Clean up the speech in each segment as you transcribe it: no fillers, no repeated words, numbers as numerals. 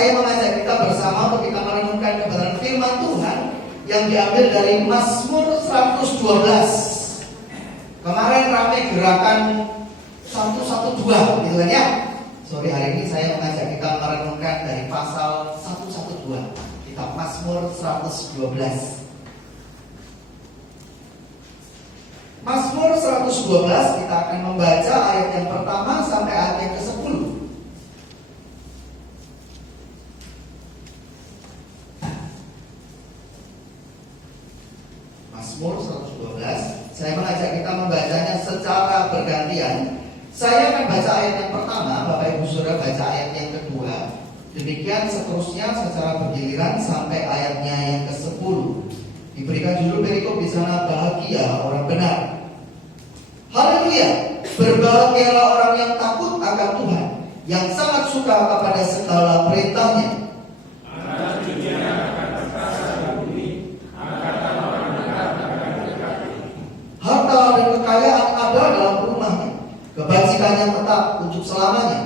saya mengajak kita bersama untuk kita merenungkan kebenaran firman Tuhan yang diambil dari Mazmur 112. Kemarin ramai gerakan 112 gitu kan ya. Sore hari ini saya mengajak kita merenungkan dari pasal 112, kitab Mazmur 112. Mazmur 112 kita akan membaca ayat yang pertama sampai ayat yang ke-10. Mazmur 112, saya mengajak kita membacanya secara bergantian. Saya akan baca ayat yang pertama, Bapak Ibu Saudara baca ayat yang kedua. Demikian seterusnya secara bergiliran sampai ayatnya yang ke-10. Diberikan judul perikop di sana, bahagia orang benar. Haleluya, berbahagialah orang yang takut akan Tuhan, yang sangat suka kepada segala perintahnya. Harta dan kekayaan ada dalam rumahnya, kebajikannya tetap untuk selamanya.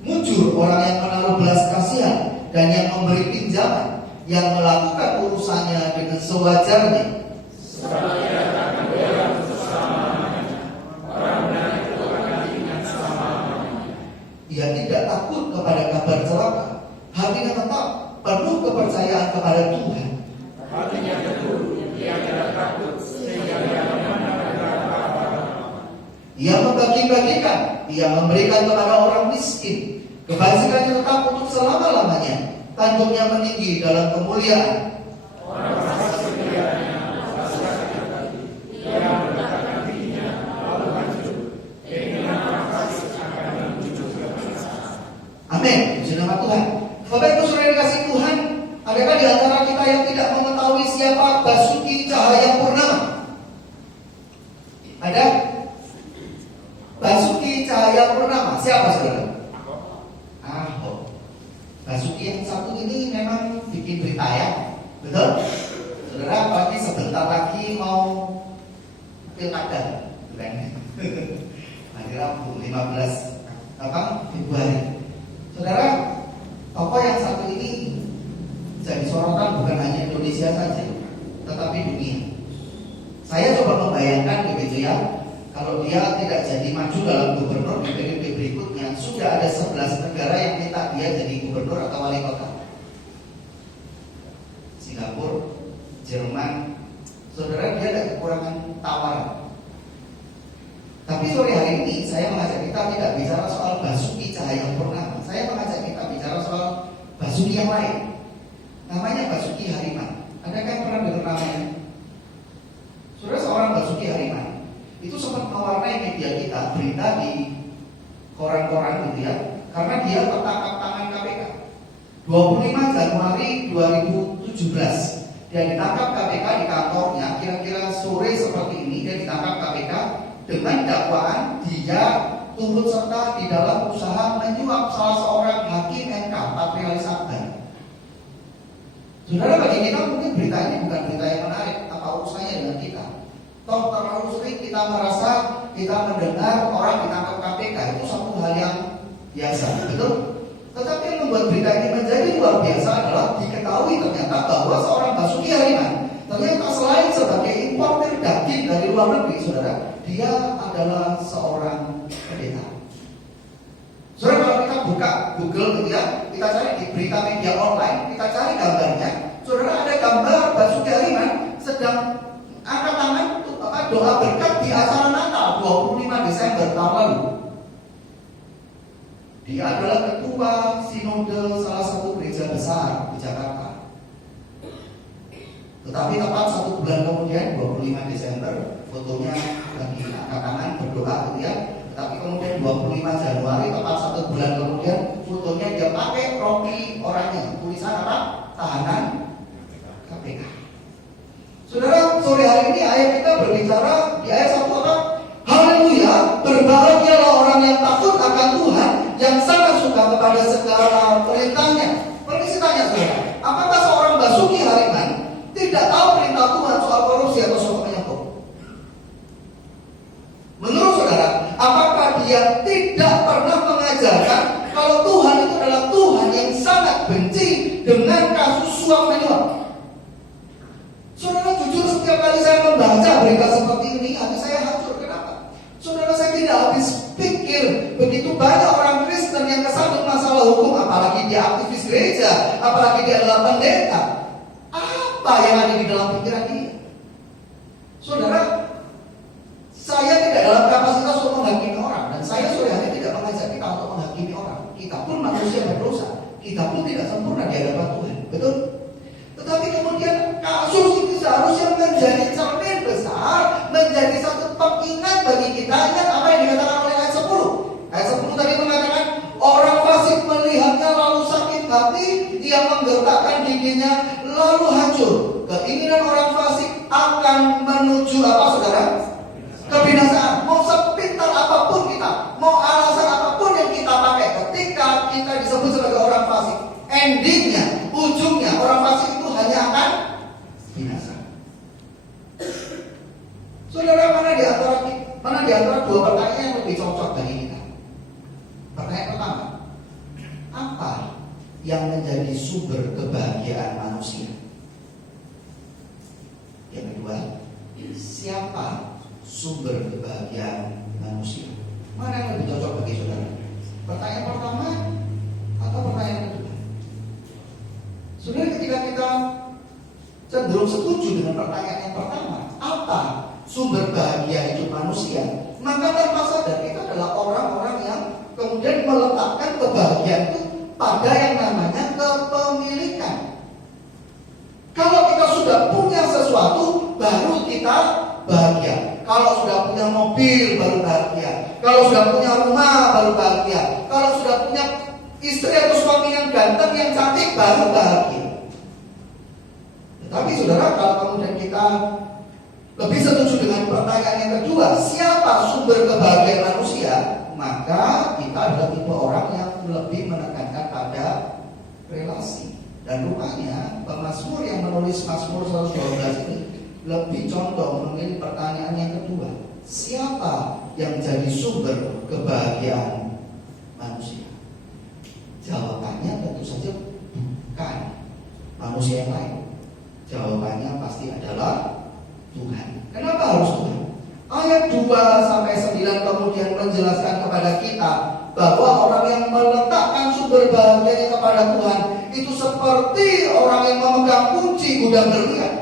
Mujur orang yang menaruh belas kasihan dan yang memberi pinjaman, yang melakukan urusannya dengan sewajarnya. Ia tidak takut kepada kabar celaka, hatinya tetap penuh kepercayaan kepada Tuhan. Hatinya teguh, ia tidak takut sehingga ia memandang apa-apa. Ia membagi-bagikan, ia memberikan kepada orang miskin, kebajikannya tetap untuk selama-lamanya. Tanduknya meninggi dalam kemuliaan. Orang fasik setianya, ia meletakkan dirinya lalu hancur. Keinginan orang fasik akan menuju kebinasaan. Amin. Puji nama Tuhan. Bapak Ibu Saudara dikasih Tuhan, adakah di antara kita yang tidak mengetahui siapa Basuki Cahayapurnama? Ada? Basuki Cahayapurnama. Siapa saudara? Basuki yang satu ini memang bikin berita ya, betul? Saudara, pasti sebentar lagi mau pilkada, bukan? Hari Rabu 15 Februari. Saudara, tokoh yang satu ini jadi sorotan bukan hanya Indonesia saja, tetapi dunia. Saya coba membayangkan begitu ya, kalau dia tidak jadi maju dalam gubernur di periode berikutnya, sudah ada 11 negara yang minta dia jadi gubernur atau wali kota. Singapura, Jerman, saudara, dia tidak kekurangan tawaran. Tapi sore hari ini saya mengajak kita tidak bicara soal Basuki Cahayapurnama. Saya mengajak kita bicara soal Basuki yang lain. Namanya Basuki Hariman. Adakah yang pernah dengar namanya? Saudara, seorang Basuki Hariman itu sempat mewarnai media kita, berita di koran-koran gitu ya, karena dia tertangkap tangan KPK 25 Januari 2017. Dia ditangkap KPK di kantornya, kira-kira sore seperti ini. Dia ditangkap KPK dengan dakwaan dia turut serta di dalam usaha menyuap salah seorang hakim MK, Patrialis Akbar. Saudara, bagi kita mungkin berita ini bukan berita yang menarik, apa urusannya dengan kita? Toh terlalu sering kita merasa kita mendengar orang ditangkap KPK itu satu hal yang biasa, betul? Tetapi yang membuat berita ini menjadi luar biasa adalah diketahui ternyata bahwa seorang Basuki Hariman ternyata selain sebagai importer daging dari luar negeri, saudara, dia adalah seorang pendeta. Saudara, kalau kita buka Google gitu ya, kita cari di berita media online, kita cari gambarnya, saudara, ada gambar Basuki Hariman sedang angkat tangan doa berkat di acara Natal 25 Desember tahun lalu. Dia adalah ketua sinode salah satu gereja besar di Jakarta. Tetapi tepat 1 bulan kemudian, 25 Desember, fotonya lagi angkat tangan berdoa gitu ya. Tetapi kemudian 25 Januari, tepat 1 bulan kemudian, fotonya dia pakai rompi oranye, tulisan apa? Tahanan KPK. Saudara, sore hari ini ayat kita berbicara di ayat 1 apa? Haleluya, berbahagialah orang yang takut akan Tuhan, yang sangat suka kepada segala perintahnya. Permisi tanya saudara, apakah seorang Basuki Hariman tidak tahu perintah Tuhan soal korupsi atau soal penyakit? Menurut saudara, dia tidak pernah mengajarkan kalau Tuhan itu adalah Tuhan yang sangat benci dengan kasus suap menyuap. Saudara, jujur setiap kali saya membaca berita seperti ini, hati saya hancur. Kenapa? Saudara, saya tidak habis pikir begitu banyak orang Kristen yang kesandung masalah hukum, apalagi dia aktivis gereja, apalagi dia adalah pendeta. Apa yang ada di dalam pikiran dia? Saudara, saya tidak dalam kapasitas untuk menghakimi orang, dan saya sore hari tidak mengajak kita untuk menghakimi orang. Kita pun manusia berdosa, kita pun tidak sempurna di hadapan Tuhan, betul? Tetapi kemudian kasus itu seharusnya menjadi cermin besar, menjadi satu pengingat bagi kita. Ingat apa yang dikatakan oleh ayat 10. Ayat 10 tadi mengatakan, orang fasik melihatnya lalu sakit hati, dia menggertakkan giginya lalu hancur. Keinginan orang fasik akan menuju apa, saudara? Kebinasaan. Mau sepintar apapun kita, mau alasan apapun yang kita pakai, ketika kita disebut sebagai orang fasik, endingnya, ujungnya orang fasik itu hanya akan binasa. Saudara, mana di antara dua pertanyaan yang lebih cocok bagi kita? Pertanyaan pertama, apa yang menjadi sumber kebahagiaan manusia? Yang kedua, siapa sumber kebahagiaan manusia? Mana yang lebih cocok bagi saudara? Pertanyaan pertama atau pertanyaan kedua? Sebenarnya ketika kita cenderung setuju dengan pertanyaan yang pertama, apa sumber bahagia hidup manusia, maka tanpa sadar kita adalah orang-orang yang kemudian meletakkan kebahagiaan itu pada yang namanya kepemilikan. Kalau kita sudah punya sesuatu, baru kita bahagia. Kalau sudah punya mobil, baru bahagia. Kalau sudah punya rumah, baru bahagia. Kalau sudah punya istri atau suami yang ganteng, yang cantik, baru bahagia. Tetapi saudara, kalau kemudian kita lebih setuju dengan pertanyaan yang kedua, siapa sumber kebahagiaan manusia, maka kita adalah tipe orang yang lebih menekankan pada relasi. Dan rupanya pemazmur yang menulis Mazmur 112 ini lebih condong memilih pertanyaan yang kedua, siapa yang jadi sumber kebahagiaan manusia? Jawabannya tentu saja bukan manusia yang lain. Jawabannya pasti adalah Tuhan. Kenapa harus Tuhan? Ayat 2-9 kemudian menjelaskan kepada kita bahwa orang yang meletakkan sumber bahagianya kepada Tuhan itu seperti orang yang memegang kunci gudang berlian.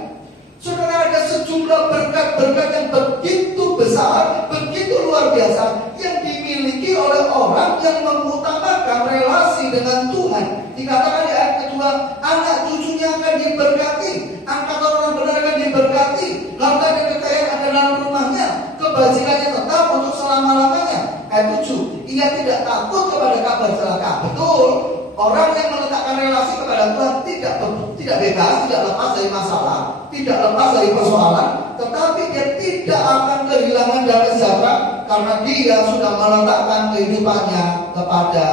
Saudara, ada sejumlah berkat-berkat yang begitu besar, begitu luar biasa yang dimiliki oleh orang yang mengutamakan relasi dengan Tuhan. Dikatakan di ayat kedua, anak cucunya akan diberkati, angkatan orang benar akan diberkati, harta dan kekayaan ada dalam rumahnya, kebajikannya tetap untuk selama-lamanya. Ayat 7, ia tidak takut kepada kabar celaka. Betul, orang yang meletakkan relasi kepada Tuhan tidak bebas, tidak lepas dari masalah, tidak lepas dari persoalan, tetapi dia tidak akan kehilangan damai sejahtera karena dia sudah meletakkan kehidupannya kepada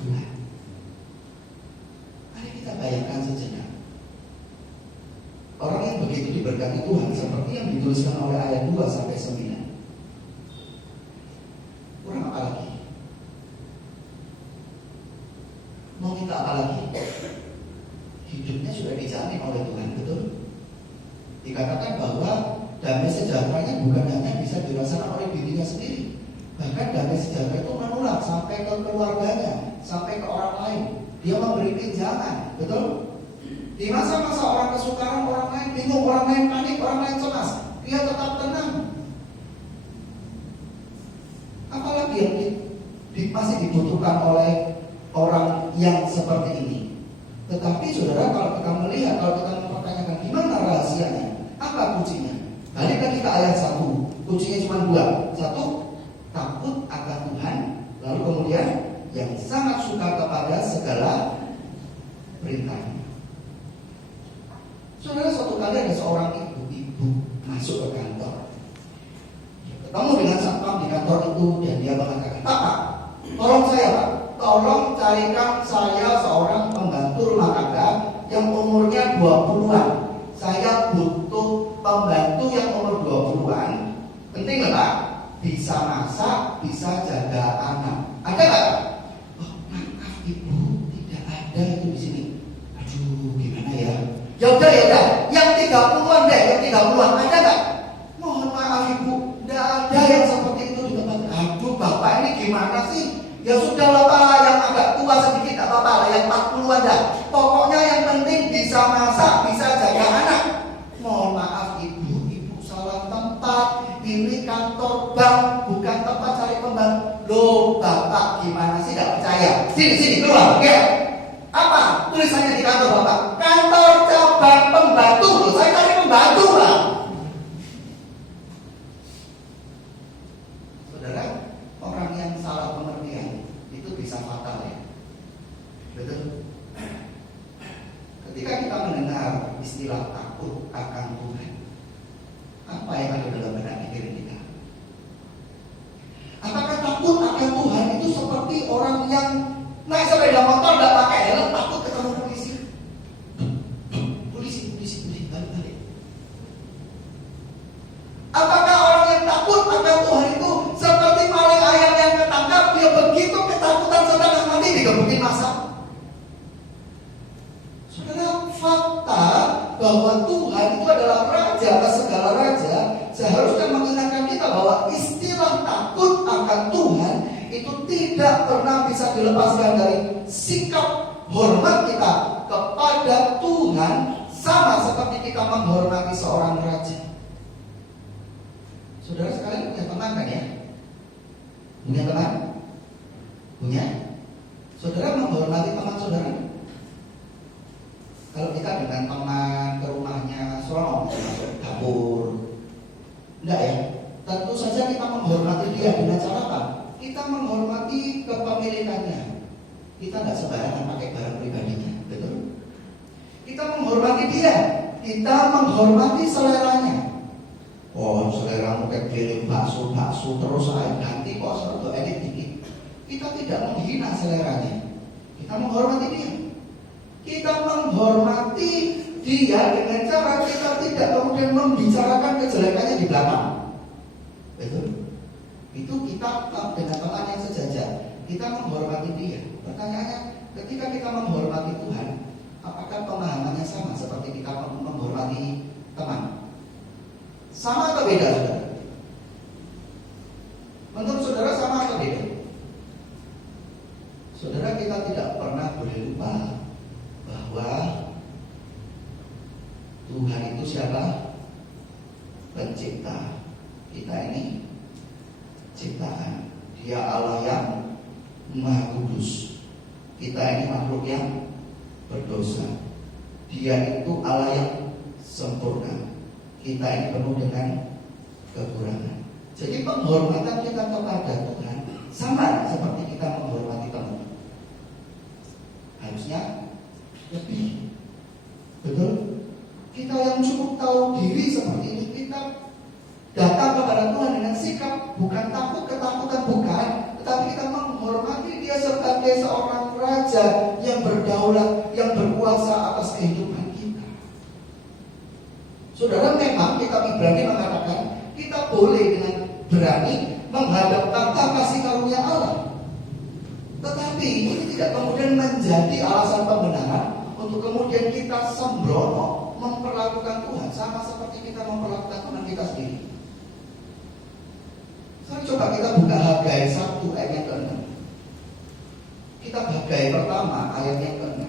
Tuhan. Mari kita bayangkan sejenak, orang yang begitu diberkati Tuhan seperti yang dituliskan oleh ayat 2-9. Kurang apa lagi? Mau minta apa lagi? Hidupnya sudah dijamin oleh Tuhan, betul? Dikatakan bahwa damai sejahteranya bukan hanya bisa dirasakan oleh dirinya sendiri, bahkan damai sejahtera itu menular sampai ke keluarganya, sampai ke orang lain. Dia memberi pinjaman, betul? Di masa-masa orang kesukaran, orang lain bingung, orang lain panik, orang lain cemas, dia tetap tenang. Apalagi yang masih dibutuhkan oleh orang yang seperti ini. Tetapi saudara, kalau kita melihat, kalau kita mempertanyakan gimana rahasianya, apa kuncinya? Balik lagi ke ayat 1, kuncinya cuma 2. 1, takut akan Tuhan. Lalu kemudian yang sangat suka kepada segala perintahnya. Saudara, suatu kali ada seorang ibu masuk ke kantor, ketemu dengan satpam di kantor itu, dan dia mengatakan, Pak, tolong saya Pak, tolong carikan saya seorang pembantu rumah tangga yang umurnya 20-an. Saya butuh pembantu yang umur 20-an. Penting nggak Pak? bisa masak, bisa jaga anak. Ada nggak? Oh, maaf ibu, tidak ada itu di sini. Aduh, gimana ya? Ya udah. Yang 30-an deh, yang 30-an ada nggak? Mohon maaf ibu, tidak ada yang seperti itu di tempat. Aduh, bapak ini gimana sih? Ya sudahlah pak, yang agak tua sedikit tak apa-apa lah, yang 40-an dah. Pokoknya yang penting bisa masak, bisa jaga anak. Mohon maaf ibu salah tempat. Ini kantor bank, bukan tempat cari pembantu. Loh bapak gimana sih, tidak percaya? Sini keluar, oke? Apa tulisannya di kantor bapak? Kantor cabang pembantu. Loh, saya cari pembantu lah. Saudara, orang yang salah pengertian itu bisa fatal ya. Betul? Ketika kita mendengar istilah takut akan Tuhan, apa yang ada dalam benak pikiran kita? Apakah takut akan Tuhan itu seperti orang yang naik sepeda motor nggak pakai helm, takut ketemu polisi? Polisi, balik. Apakah orang yang takut akan Tuhan itu seperti maling ayam yang ketangkap, dia begitu ketakutan setengah mati digebukin massa? Saudara, fakta bahwa Tuhan itu adalah raja atas segala raja seharusnya mengingatkan kita bahwa istilah takut akan Tuhan itu tidak pernah bisa dilepaskan dari sikap hormat kita kepada Tuhan, sama seperti kita menghormati seorang raja. Saudara sekalian punya teman kan ya? Punya teman? Punya? Saudara menghormati teman saudara? Kalau kita dengan teman ke rumahnya, soalnya masuk dapur, enggak ya? Tentu saja kita menghormati dia dengan cara apa? Kita menghormati kepemilikannya. Kita nggak sembarangan pakai barang pribadinya, betul? Kita menghormati dia, kita menghormati seleranya. Oh, selera kayak piring bakso terus saya ganti kok satu edit dikit. Kita tidak menghina seleranya, kita menghormati dia. Kita menghormati dia dengan cara kita tidak kemudian membicarakan kejelekannya di belakang. Betul? Itu kita dengan teman yang sejajar, kita menghormati dia. Pertanyaannya, ketika kita menghormati Tuhan, apakah pemahamannya sama seperti kita menghormati teman? Sama atau beda, saudara? Menurut saudara sama atau beda? Saudara, kita tidak pernah boleh lupa bahwa Tuhan itu siapa? Pencipta. Kita ini ciptaan. Dia Allah yang Maha Kudus. Kita ini makhluk yang berdosa. Dia itu Allah yang sempurna. Kita ini penuh dengan kekurangan. Jadi penghormatan kita kepada Tuhan sama seperti kita menghormati teman. Harusnya lebih. Betul? Kita yang cukup tahu diri seperti ini, kita datang kepada Tuhan dengan sikap bukan takut, ketakutan bukan, tetapi kita menghormati dia sebagai seorang raja yang berdaulat, yang berkuasa atas kehidupan kita. Saudara, memang kitab Ibrani mengatakan kita boleh dengan berani menghadap tahta kasih karunia Allah. Tetapi ini tidak kemudian menjadi alasan pembenaran untuk kemudian kita sembrono memperlakukan Tuhan sama seperti kita memperlakukan Tuhan kita sendiri. Coba kita buka Hagai 1 ayat yang ke-6. Kitab Hagai pertama ayat yang ke-6.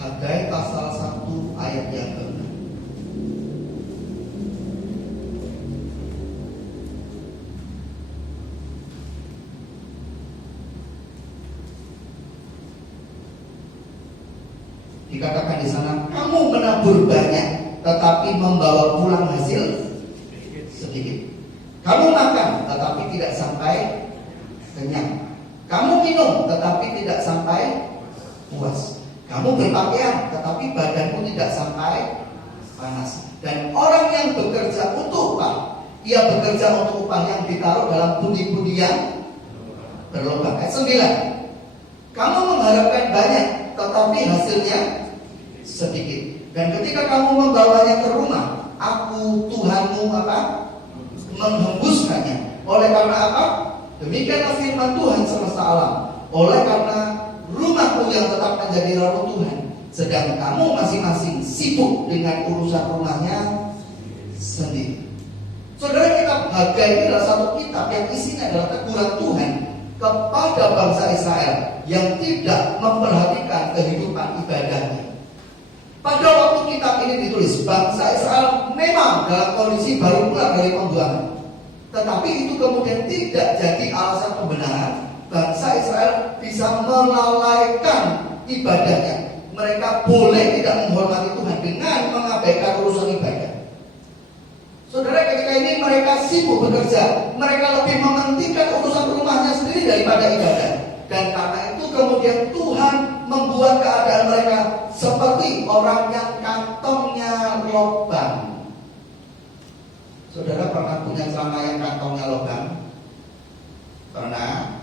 Hagai pasal 1 ayat yang ke-6. Dikatakan di sana, kamu menabur banyak, tetapi membawa pulang hasil sedikit. Kamu makan, tetapi tidak sampai kenyang. Kamu minum, tetapi tidak sampai puas. Kamu berpakaian, tetapi badanmu tidak sampai panas. Dan orang yang bekerja untuk upah, ia bekerja untuk upah yang ditaruh dalam pundi-pundi yang berlubang. Ayat 9. Kamu mengharapkan banyak, tapi hasilnya sedikit. Dan ketika kamu membawanya ke rumah, aku Tuhanmu menghembuskannya. Oleh karena apa? Demikianlah firman Tuhan semesta alam. Oleh karena rumahku yang tetap menjadi reruntuhan, sedang kamu masing-masing sibuk dengan urusan rumahnya sendiri. Saudara, kitab Hagai ini adalah satu kitab yang isinya adalah teguran Tuhan kepada bangsa Israel yang tidak memperhatikan kehidupan ibadahnya. Pada waktu kitab ini ditulis, bangsa Israel memang dalam kondisi baru pulang dari pembuangan. Tetapi itu kemudian tidak jadi alasan pembenaran bangsa Israel bisa melalaikan ibadahnya. Mereka boleh tidak menghormati Tuhan dengan mengabaikan urusan ibadah. Saudara, ketika ini mereka sibuk bekerja, mereka lebih mementingkan urusan rumahnya sendiri daripada ibadah. Dan karena itu kemudian Tuhan membuat keadaan mereka seperti orang yang kantongnya lubang. Saudara pernah punya celana yang kantongnya lubang? Pernah?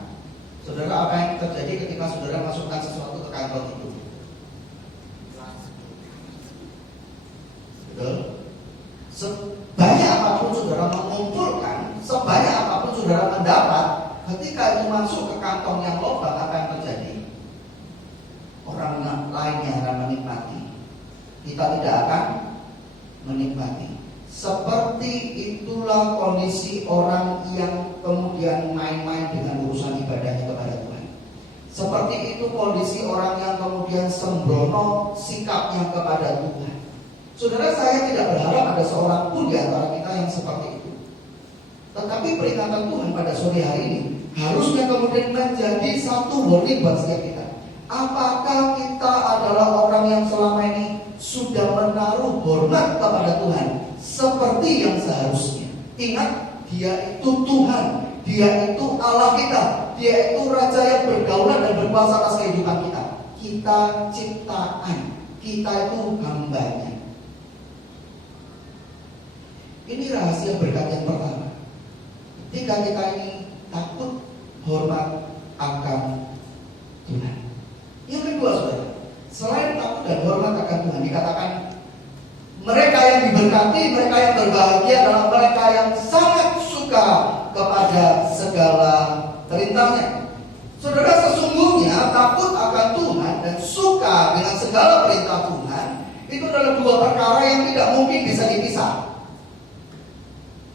Saudara, apa yang terjadi ketika saudara masukkan sesuatu ke kantong itu? Betul? Sebanyak apapun saudara mengumpulkan, sebanyak apapun saudara mendapat, ketika itu masuk ke kantong yang lubang, apa yang terjadi? Orang lainnya akan menikmati, kita tidak akan menikmati. Seperti itulah kondisi orang yang kemudian main-main dengan urusan ibadahnya kepada Tuhan. Seperti itu kondisi orang yang kemudian sembrono sikapnya kepada Tuhan. Saudara, saya tidak berharap ada seorang pun di antara kita yang seperti itu. Tetapi peringatan Tuhan pada sore hari ini harusnya kemudian menjadi satu warning buat setiap kita. Apakah kita adalah orang yang selama ini sudah menaruh hormat kepada Tuhan seperti yang seharusnya? Ingat, Dia itu Tuhan, Dia itu Allah kita, Dia itu Raja yang berdaulat dan berkuasa atas kehidupan kita. Kita ciptaan, kita itu hambanya. Ini rahasia berkat yang pertama. Ketika kita ini takut, hormat akan Tuhan. Yang kedua, saudara, selain takut dan hormat akan Tuhan, dikatakan mereka yang diberkati, mereka yang berbahagia adalah mereka yang sangat suka kepada segala perintahnya. Saudara, sesungguhnya takut akan Tuhan dan suka dengan segala perintah Tuhan itu adalah dua perkara yang tidak mungkin bisa dipisah.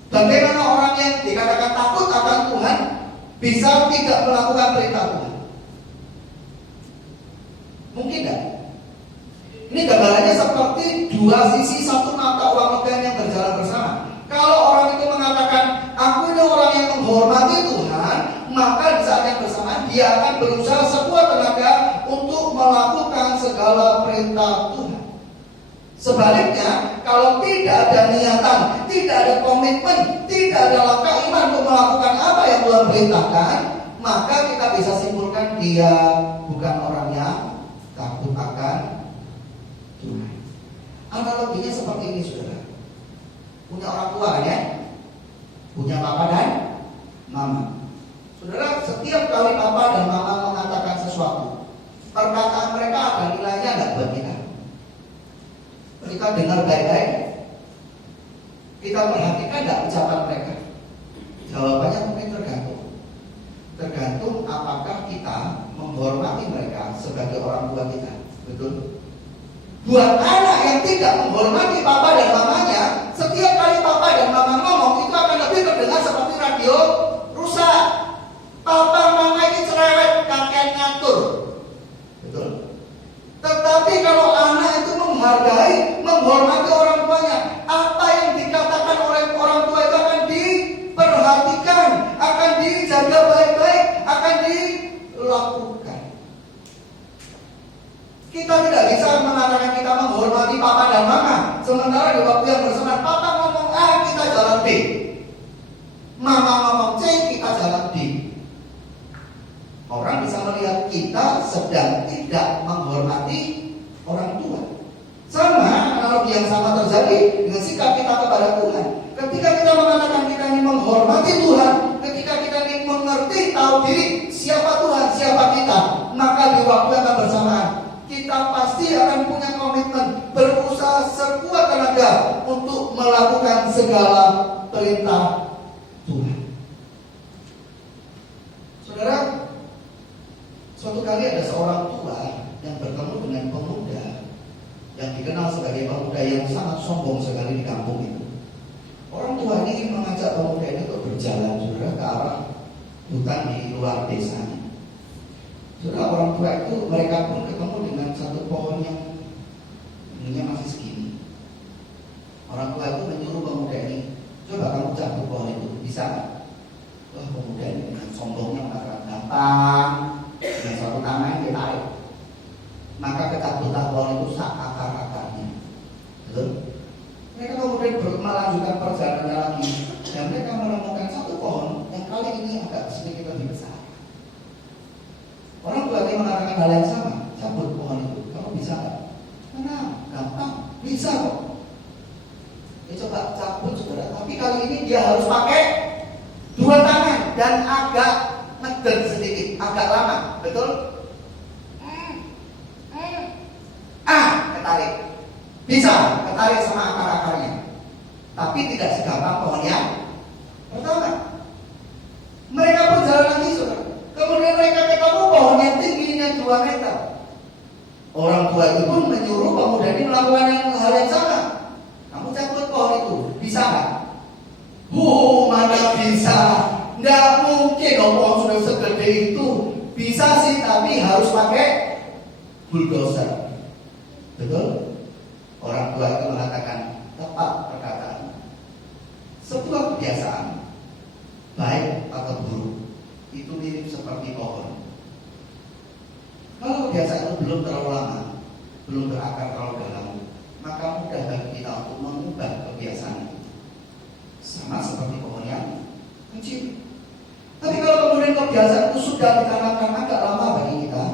Bagaimana orang yang dikatakan takut akan Tuhan bisa tidak melakukan perintah Tuhan? Mungkin tidak. Ini gambarannya seperti dua sisi satu mata uang logam yang berjalan bersama. Kalau orang itu mengatakan, aku ini orang yang menghormati Tuhan, maka di saat yang bersamaan dia akan berusaha sekuat tenaga untuk melakukan segala perintah Tuhan. Sebaliknya, kalau tidak ada niatan, tidak ada komitmen, tidak ada langkah iman untuk melakukan apa yang Tuhan perintahkan, maka kita bisa simpulkan dia bukan orang yang takut akan Tuhan. Analoginya seperti ini, saudara. Punya orang tua kan ya? Punya papa dan mama. Saudara, setiap kali papa dan mama mengatakan sesuatu, perkataan mereka ada nilainya enggak buat kita? Kita dengar baik-baik, kita perhatikan enggak ucapan mereka? Jawabannya mungkin tergantung apakah kita menghormati mereka sebagai orang tua kita. Betul? Buat anak yang tidak menghormati papa dan mamanya, setiap kali papa dan mama ngomong itu akan lebih terdengar seperti radio rusak. Papa mama ini cerewet, kakek ngatur. Betul? Tetapi kalau anak itu menghargai, menghormati orang tuanya, apa yang dikatakan oleh orang tua itu akan diperhatikan, akan dijaga baik-baik, akan dilakukan. Kita tidak bisa mengatakan kita menghormati papa dan mama, sementara di waktu yang bersamaan papa ngomong A, kita jalan B, mama ngomong C, kita jalan D. Orang bisa melihat kita sedang tidak menghormati orang tua. Sama, analogi yang sama terjadi dengan sikap kita kepada Tuhan. Ketika kita mengatakan kita ini menghormati Tuhan, ketika kita ini mengerti, tahu diri siapa Tuhan, siapa kita, maka di waktu yang bersamaan kita pasti akan punya komitmen, berusaha sekuat tenaga untuk melakukan segala perintah Tuhan. Saudara, suatu kali ada seorang tua yang bertemu dengan pemuda yang dikenal sebagai pemuda yang sangat sombong sekali di kampung itu. Orang tua ini mengajak pemuda ini untuk berjalan, saudara, ke arah hutan di luar desa. Saudara, orang tua itu mereka pun ketemu dengan satu pohon yang ininya masih segini. Orang tua itu menyuruh pemuda ini, coba kamu cabut pohon itu, bisa nggak? Wah, pemuda ini dengan sombongnya mengatakan gampang, dengan satu tangan dia tarik. Maka kecabutlah pohon itu sak akar-akarnya. Betul? Mereka kemudian melanjutkan perjalanan lagi, dan mereka menemukan satu pohon yang kali ini agak sedikit lebih besar. Orang tua ini mengatakan hal yang sama, cabut pohon itu, kamu bisa nggak? Tenang, gampang, bisa kok. Dia coba cabut, saudara, tapi kali ini dia harus pakai dua tangan dan agak ngeden sedikit, agak lama, betul? Ketarik, bisa ketarik sama akar-akarnya, tapi tidak segampang pohon yang pertama. Mereka pun jalan lagi, saudara. Kemudian mereka ketemu pohon yang tingginya 2 meter. Orang tua itu pun menyuruh pemuda ini melakukan hal yang sama. Kamu cabut pohon itu, bisa nggak? Mana bisa? Nggak mungkin dong, pohon sudah segede itu. Bisa sih, tapi harus pakai bulldozer. Betul? Orang tua itu mengatakan tepat perkataan. Sebuah kebiasaan, baik atau buruk, itu mirip seperti pohon. Kalau kebiasaan itu belum terlalu lama, belum berakar terlalu dalam, maka mudah bagi kita untuk mengubah kebiasaan itu. Sama seperti pohon yang kecil. Tapi kalau kemudian kebiasaan itu sudah ditanamkan agak lama bagi kita,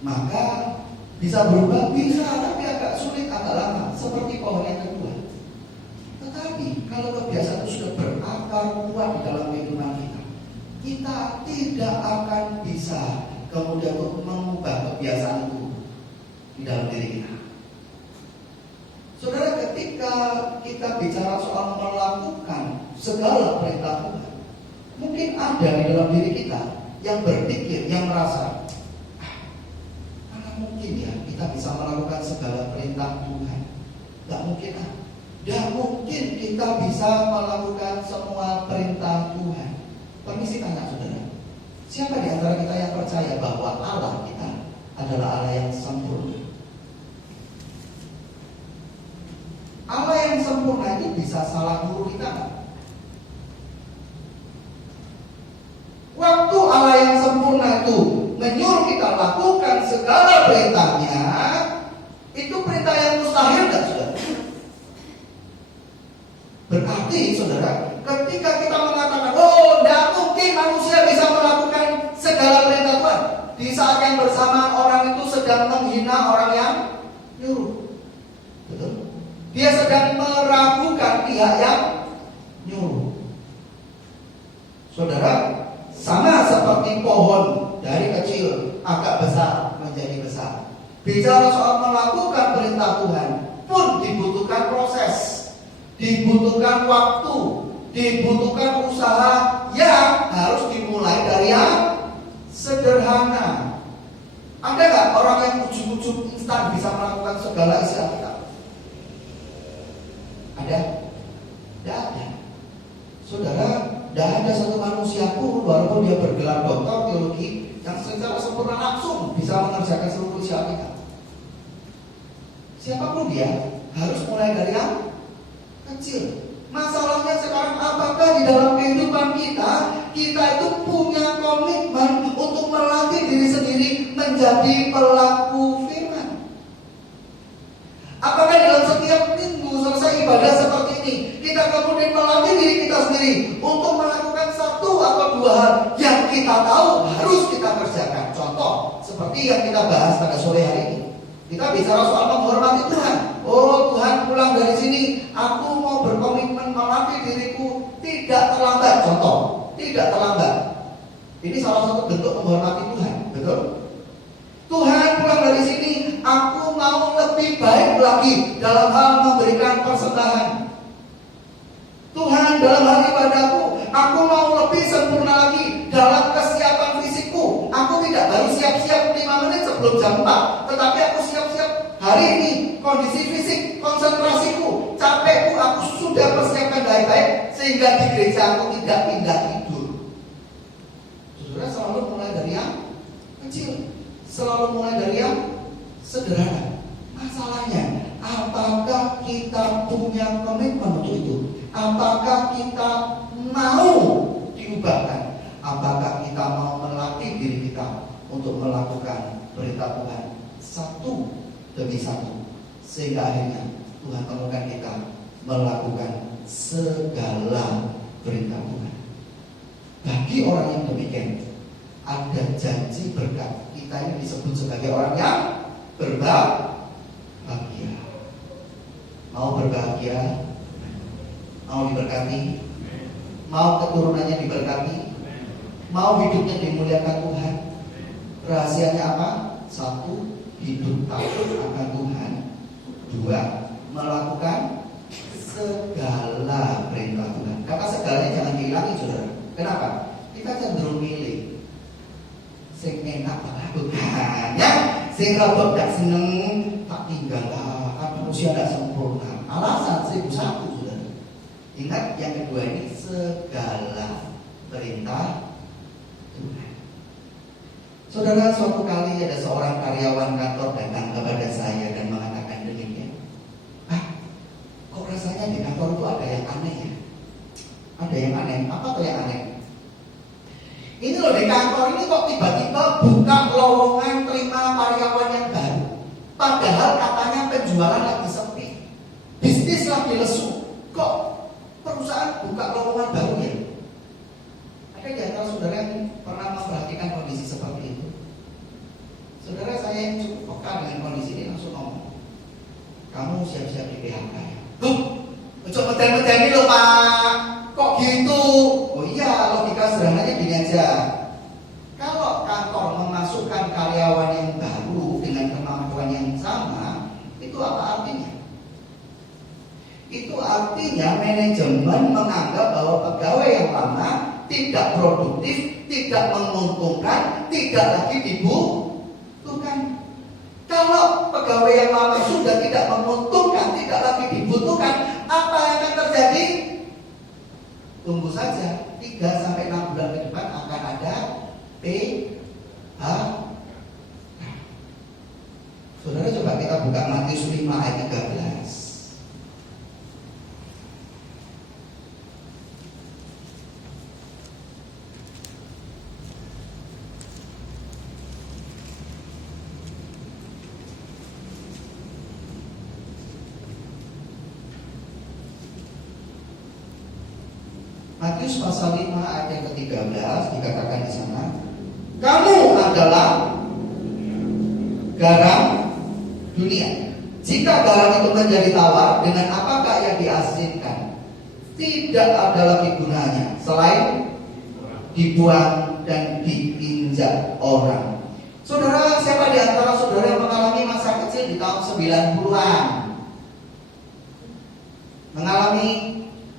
maka bisa berubah, bisa, tapi agak sulit, agak lama, seperti pohon yang kedua. Tetapi kalau kebiasaan itu sudah berakar kuat di dalam kehidupan kita, kita tidak akan bisa kemudian untuk mengubah kebiasaan itu di dalam diri kita. Saudara, ketika kita bicara soal melakukan segala perintah Tuhan, mungkin ada di dalam diri kita yang berpikir, yang merasa, mana mungkin ya kita bisa melakukan segala perintah Tuhan? Gak mungkin ah. Gak mungkin kita bisa melakukan semua perintah Tuhan. Permisi tanya, saudara, siapa di antara kita yang percaya bahwa Allah kita adalah Allah yang sempurna? Allah yang sempurna ini bisa salah guru kita kan? Waktu Allah yang sempurna itu menyuruh kita lakukan segala perintahnya, itu perintah yang mustahil gak, saudara? Berarti, saudara, ketika kita mengatakan, oh, tidak mungkin manusia bisa melakukan segala perintah Tuhan, di saat yang bersamaan orang itu sedang menghina orang yang nyuruh. Betul? Dia sedang meragukan pihak yang nyuruh. Saudara, sama seperti pohon dari kecil agak besar menjadi besar. Bicara soal melakukan perintah Tuhan pun dibutuhkan proses, dibutuhkan waktu, dibutuhkan usaha yang harus dimulai dari yang sederhana. Ada nggak orang yang ujung-ujung instan bisa melakukan segala isi Alkitab? Ada? Tidak ada. Saudara, tidak ada satu manusia pun walaupun dia bergelar doktor teologi yang secara sempurna langsung bisa mengerjakan seluruh isi Alkitab. Siapapun dia harus mulai dari yang kecil. Masalahnya sekarang apakah di dalam kehidupan kita itu punya komitmen untuk melatih diri sendiri menjadi pelaku firman? Apakah dalam setiap minggu selesai ibadah seperti ini kita kemudian melatih diri kita sendiri untuk melakukan satu atau dua hal yang kita tahu harus kita kerjakan? Contoh seperti yang kita bahas pada sore hari ini. Kita bicara soal menghormati Tuhan. Oh, Tuhan pulang dari sini, aku mau berkomitmen melatih diriku tidak terlambat. Contoh, tidak terlambat. Ini salah satu bentuk menghormati Tuhan, betul? Tuhan pulang dari sini, aku mau lagi dalam hal memberikan persembahan. Tuhan, dalam hal ibadahku, aku mau lebih sempurna lagi dalam kesiapan fisikku. Aku tidak baru siap-siap 5 menit sebelum jam 4, tetapi aku siap-siap hari ini. Kondisi fisik, konsentrasiku, capekku, aku sudah persiapkan baik-baik sehingga di gereja aku tidak pindah tidur. Saudara, selalu mulai dari yang kecil, selalu mulai dari yang sederhana. Masalahnya, apakah kita punya komitmen untuk itu? Apakah kita mau diubahkan? Apakah kita mau melatih diri kita untuk melakukan perintah Tuhan satu demi satu, sehingga akhirnya Tuhan perlukan kita melakukan segala perintah Tuhan. Bagi orang yang demikian, ada janji berkat. Kita ini disebut sebagai orang yang berbahagia. Mau berbahagia? Mau diberkati? Mau keturunannya diberkati? Mau hidupnya dimuliakan Tuhan? Rahasianya apa? 1, hidup takut akan Tuhan. 2, melakukan segala perintah Tuhan. Kata segalanya jangan dihilangi, saudara. Kenapa? Kita cenderung milih sing enak tak lakukannya, sing rada gak seneng tak tinggal lah. Kan manusia gak sempurna. Alasan 1001, saudara. Ingat yang kedua ini, segala perintah Tuhan. Saudara, suatu kali ada seorang karyawan kantor datang kepada saya dan mengatakan demikian. Kok rasanya di kantor itu ada yang aneh ya? Ada yang aneh. Apa tuh yang aneh? Ini loh, di kantor ini kok tiba-tiba buka lowongan terima karyawan yang baru. Padahal katanya penjualan lagi sepi, bisnis lagi lesu. Kok perusahaan buka lowongan baru ya? Ada di antara saudara yang pernah memperhatikan kondisi seperti itu? Saudara saya yang cukup peka dengan kondisi ini langsung ngomong, kamu siap-siap di PHK ya? Coba medeni loh Pak, kok gitu? Oh iya, logika sederhananya gini aja. Kalau kantor memasukkan karyawan yang baru dengan kemampuan yang sama, itu apa artinya? Itu artinya manajemen menganggap bahwa pegawai yang lama tidak produktif, tidak menguntungkan, tidak lagi dibutuhkan. Kalau pegawai yang lama sudah tidak menguntungkan, tidak lagi dibutuhkan, apa yang akan terjadi? Tunggu saja, 3-6 bulan ke depan akan ada PHK. Saudara, coba kita buka Matius 5 ayat 13. Matius pasal 5 ayat yang ke-13 dikatakan di sana, kamu adalah garam dunia. Jika garam itu menjadi tawar, dengan apakah yang diasinkan? Tidak ada lagi gunanya selain dibuang dan diinjak orang. Saudara, siapa di antara saudara yang mengalami masa kecil di tahun 90-an? Mengalami?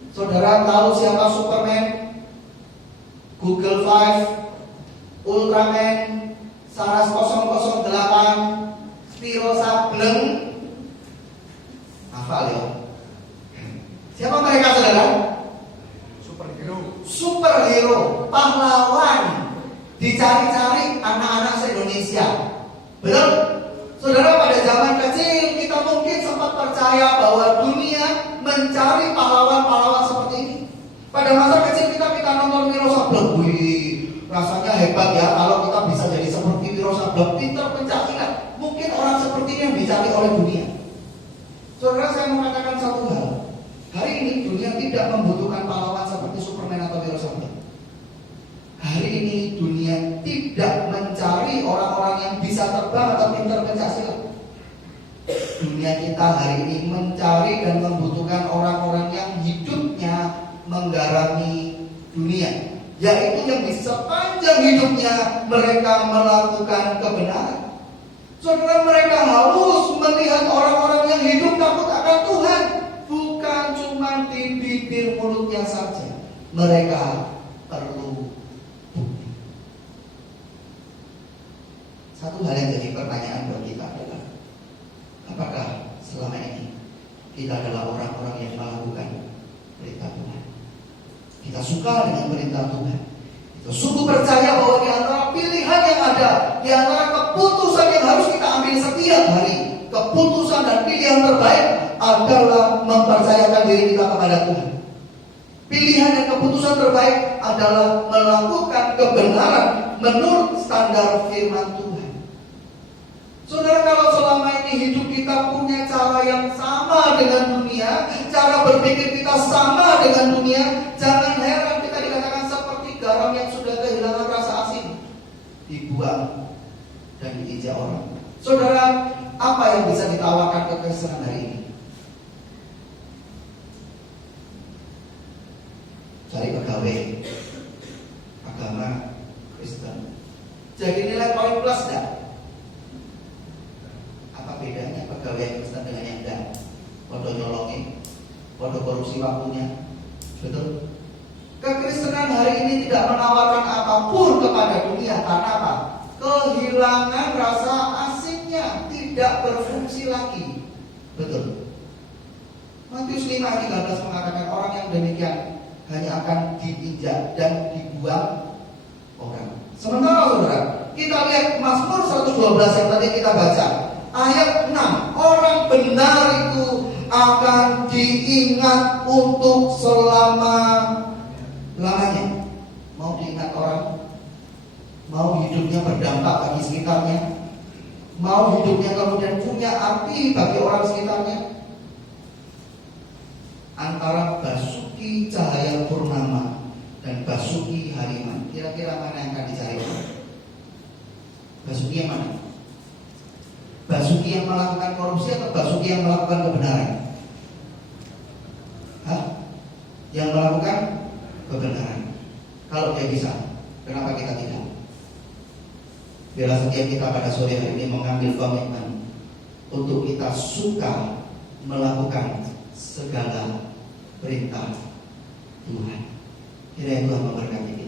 Saudara tahu siapa Superman, Google 5, Ultraman, Saras 008, Spiro Sableng? Hafal ya? Siapa mereka, saudara? Superhero, pahlawan, dicari-cari anak-anak se-Indonesia. Betul? Saudara, pada zaman kecil kita mungkin sempat percaya bahwa dunia mencari pahlawan-pahlawan seperti ini. Pada masa kecil kita nonton Wiro Sableng, wih, rasanya hebat ya kalau kita bisa jadi seperti Wiro Sableng, pintar pencaksilat. Mungkin orang seperti ini yang dicari oleh dunia. Saudara, saya mau katakan satu hal. Hari ini dunia tidak membutuhkan pahlawan seperti Superman atau Wiro Sableng. Hari ini dunia tidak mencari orang-orang yang bisa terbang atau pintar pencaksilat. Dunia kita hari ini mencari dan membutuhkan orang-orang yang hidupnya menggarami dunia, yaitu yang di sepanjang hidupnya mereka melakukan kebenaran. Saudara, mereka harus melihat orang-orang yang hidup Mereka perlu bukti. Satu hal yang jadi pertanyaan buat kita adalah, apakah selama ini kita adalah orang-orang yang melakukan perintah Tuhan? Kita suka dengan perintah Tuhan. Kita sungguh percaya bahwa di antara pilihan yang ada, di antara keputusan yang harus kita ambil setiap hari, keputusan dan pilihan terbaik adalah mempercayakan diri kita kepada Tuhan. Pilihan dan keputusan terbaik adalah melakukan kebenaran menurut standar firman Tuhan. Saudara, kalau selama ini hidup kita punya cara yang sama dengan dunia, cara berpikir kita sama dengan dunia, jangan heran kita dikatakan seperti garam yang sudah kehilangan rasa asin, dibuang dan diinjak orang. Saudara, apa yang bisa ditawarkan kekristenan hari ini? Cari pegawai agama Kristen, jadi nilai poin plus dah. Apa bedanya pegawai Kristen dengan yang enggak? Waduh nyolongin, waduh korupsi waktunya. Betul? Kekristenan hari ini tidak menawarkan apapun kepada dunia. Karena apa? Kehilangan rasa asiknya, tidak berfungsi lagi. Betul? Matius 5:13 mengatakan orang yang demikian hanya akan diinjak dan dibuang orang. Sementara saudara, kita lihat Mazmur 112 yang tadi kita baca. Ayat 6, orang benar itu akan diingat untuk selama-lamanya. Mau diingat orang? Mau hidupnya berdampak bagi sekitarnya? Mau hidupnya kemudian punya arti bagi orang sekitarnya? Antara Basuki Cahayapurnama dan Basuki Hariman, kira-kira mana yang akan dicari? Basuki yang mana? Basuki yang melakukan korupsi atau Basuki yang melakukan kebenaran? Yang melakukan kebenaran. Kalau dia bisa, kenapa kita tidak? Biarlah setiap kita pada sore hari ini mengambil komitmen untuk kita suka melakukan segala perintah Tuhan. Kiranya Tuhan memberkati.